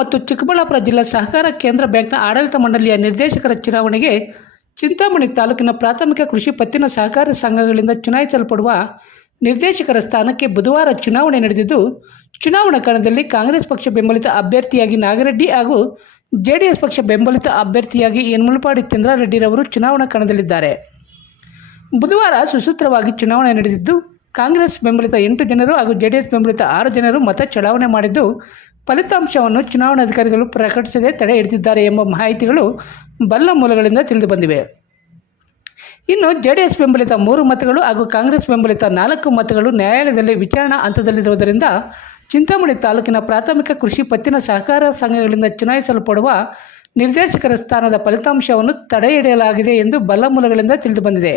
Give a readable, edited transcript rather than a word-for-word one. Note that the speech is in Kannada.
ಮತ್ತು ಚಿಕ್ಕಬಳ್ಳಾಪುರ ಜಿಲ್ಲಾ ಸಹಕಾರ ಕೇಂದ್ರ ಬ್ಯಾಂಕ್ನ ಆಡಳಿತ ಮಂಡಳಿಯ ನಿರ್ದೇಶಕರ ಚುನಾವಣೆಗೆ ಚಿಂತಾಮಣಿ ತಾಲೂಕಿನ ಪ್ರಾಥಮಿಕ ಕೃಷಿ ಪತ್ತಿನ ಸಹಕಾರ ಸಂಘಗಳಿಂದ ಚುನಾಯಿಸಲ್ಪಡುವ ನಿರ್ದೇಶಕರ ಸ್ಥಾನಕ್ಕೆ ಬುಧವಾರ ಚುನಾವಣೆ ನಡೆದಿದ್ದು, ಚುನಾವಣಾ ಕಣದಲ್ಲಿ ಕಾಂಗ್ರೆಸ್ ಪಕ್ಷ ಬೆಂಬಲಿತ ಅಭ್ಯರ್ಥಿಯಾಗಿ ನಾಗರೆಡ್ಡಿ ಹಾಗೂ ಜೆಡಿಎಸ್ ಪಕ್ಷ ಬೆಂಬಲಿತ ಅಭ್ಯರ್ಥಿಯಾಗಿ ಯನಮಲಪಾಡಿ ಚಂದ್ರಾರೆಡ್ಡಿರವರು ಚುನಾವಣಾ ಕಣದಲ್ಲಿದ್ದಾರೆ. ಬುಧವಾರ ಸುಸೂತ್ರವಾಗಿ ಚುನಾವಣೆ ನಡೆದಿದ್ದು, ಕಾಂಗ್ರೆಸ್ ಬೆಂಬಲಿತ 8 ಜನರು ಹಾಗೂ ಜೆಡಿಎಸ್ ಬೆಂಬಲಿತ 6 ಜನರು ಮತ ಚಲಾವಣೆ ಮಾಡಿದ್ದು, ಫಲಿತಾಂಶವನ್ನು ಚುನಾವಣಾಧಿಕಾರಿಗಳು ಪ್ರಕಟಿಸದೆ ತಡೆ ಹಿಡಿದಿದ್ದಾರೆ ಎಂಬ ಮಾಹಿತಿಗಳು ಬಲ್ಲ ಮೂಲಗಳಿಂದ ತಿಳಿದುಬಂದಿವೆ. ಇನ್ನು ಜೆಡಿಎಸ್ ಬೆಂಬಲಿತ 3 ಮತಗಳು ಹಾಗೂ ಕಾಂಗ್ರೆಸ್ ಬೆಂಬಲಿತ 4 ಮತಗಳು ನ್ಯಾಯಾಲಯದಲ್ಲಿ ವಿಚಾರಣಾ ಹಂತದಲ್ಲಿರುವುದರಿಂದ ಚಿಂತಾಮಣಿ ತಾಲೂಕಿನ ಪ್ರಾಥಮಿಕ ಕೃಷಿ ಪತ್ತಿನ ಸಹಕಾರ ಸಂಘಗಳಿಂದ ಚುನಾಯಿಸಲ್ಪಡುವ ನಿರ್ದೇಶಕರ ಸ್ಥಾನದ ಫಲಿತಾಂಶವನ್ನು ತಡೆ ಹಿಡಿಯಲಾಗಿದೆ ಎಂದು ಬಲ್ಲ ಮೂಲಗಳಿಂದ ತಿಳಿದುಬಂದಿದೆ.